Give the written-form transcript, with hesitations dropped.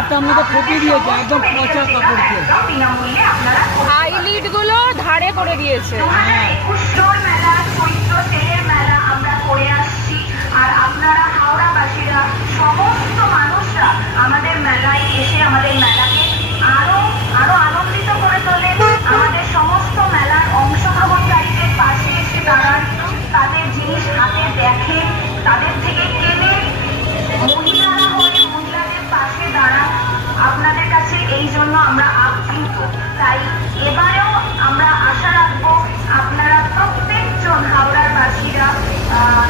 কালারটার মধ্যে ফুটিয়ে দিয়েছে একদম পচা কাপড় দিয়ে। হাইলাইট গুলো ধারে করে দিয়েছে। হ্যাঁ।